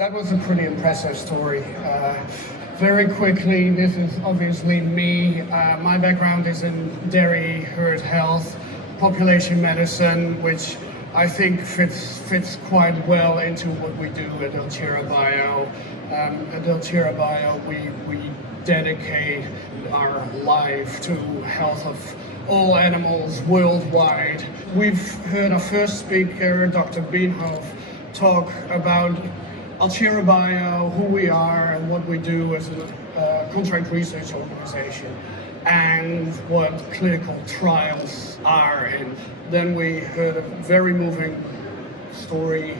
That was a pretty impressive story. Very quickly, this is obviously me. My background is in dairy herd health, population medicine, which I think fits quite well into what we do at AlcheraBio. At AlcheraBio, we dedicate our life to health of all animals worldwide. We've heard our first speaker, Dr. Bienhoff, talk about AlcheraBio, who we are and what we do as a contract research organization, and what clinical trials are. And then we heard a very moving story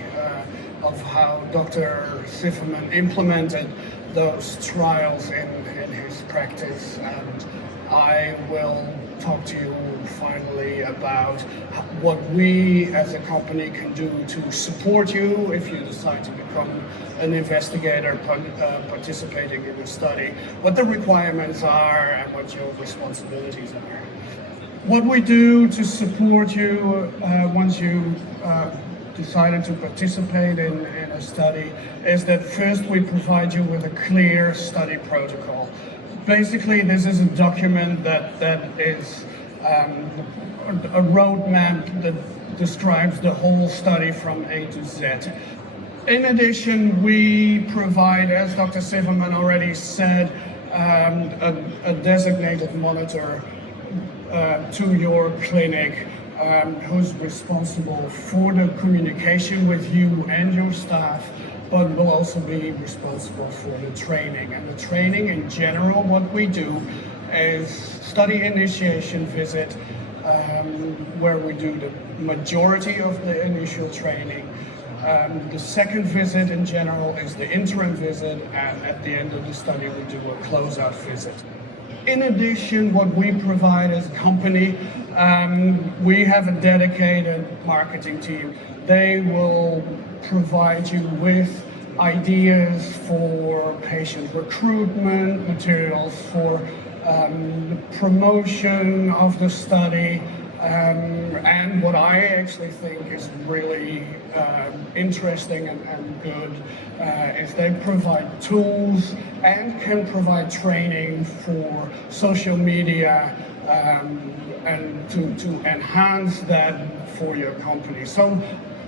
of how Dr. Zifferman implemented those trials in his practice. And I will talk to you finally about what we as a company can do to support you if you decide to become an investigator participating in the study, what the requirements are and what your responsibilities are. What we do to support you once you decided to participate in a study is that first we provide you with a clear study protocol. Basically, this is a document that is a roadmap that describes the whole study from A to Z. In addition, we provide, as Dr. Zifferman already said, a designated monitor to your clinic who's responsible for the communication with you and your staff, but will also be responsible for the training. And the training in general, what we do is study initiation visit, where we do the majority of the initial training. The second visit in general is the interim visit, and at the end of the study we do a closeout visit. In addition, what we provide as a company, we have a dedicated marketing team. They will provide you with ideas for patient recruitment, materials for the promotion of the study, and what I actually think is really interesting and good is they provide tools and can provide training for social media and to enhance that for your company. So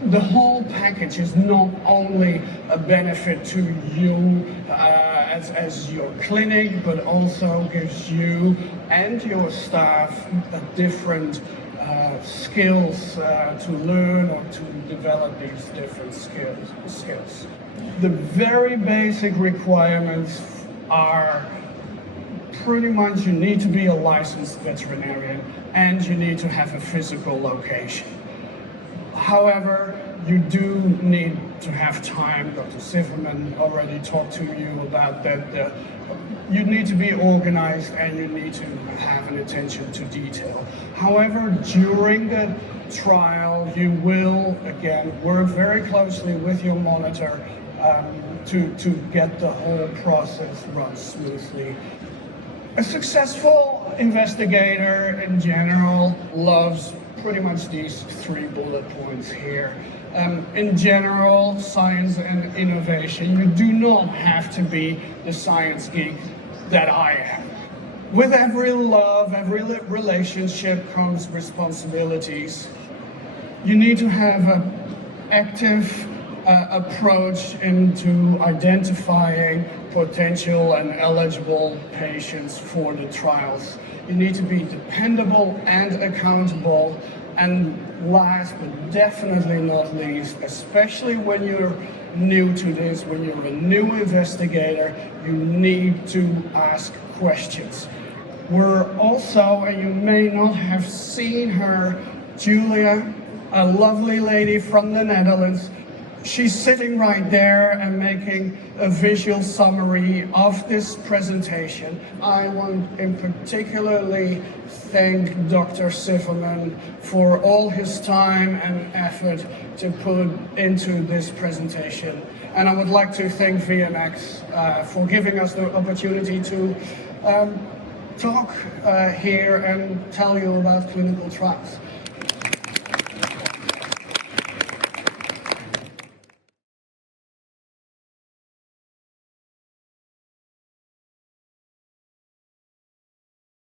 the whole package is not only a benefit to you as your clinic, but also gives you and your staff a different skills to learn or to develop these different skills. The very basic requirements are pretty much you need to be a licensed veterinarian and you need to have a physical location. However, you do need to have time. Dr. Zifferman already talked to you about that. You need to be organized and you need to have an attention to detail. However, during the trial, you will, again, work very closely with your monitor to get the whole process run smoothly. A successful investigator in general loves pretty much these 3 bullet points here. In general, science and innovation, you do not have to be the science geek that I am. With every love, every relationship comes responsibilities. You need to have an active approach into identifying potential and eligible patients for the trials. You need to be dependable and accountable. And last but definitely not least, especially when you're new to this, when you're a new investigator, you need to ask questions. We're also, and you may not have seen her, Julia, a lovely lady from the Netherlands. She's sitting right there and making a visual summary of this presentation. I want in particularly thank Dr. Zifferman for all his time and effort to put into this presentation. And I would like to thank VMX for giving us the opportunity to talk here and tell you about clinical trials.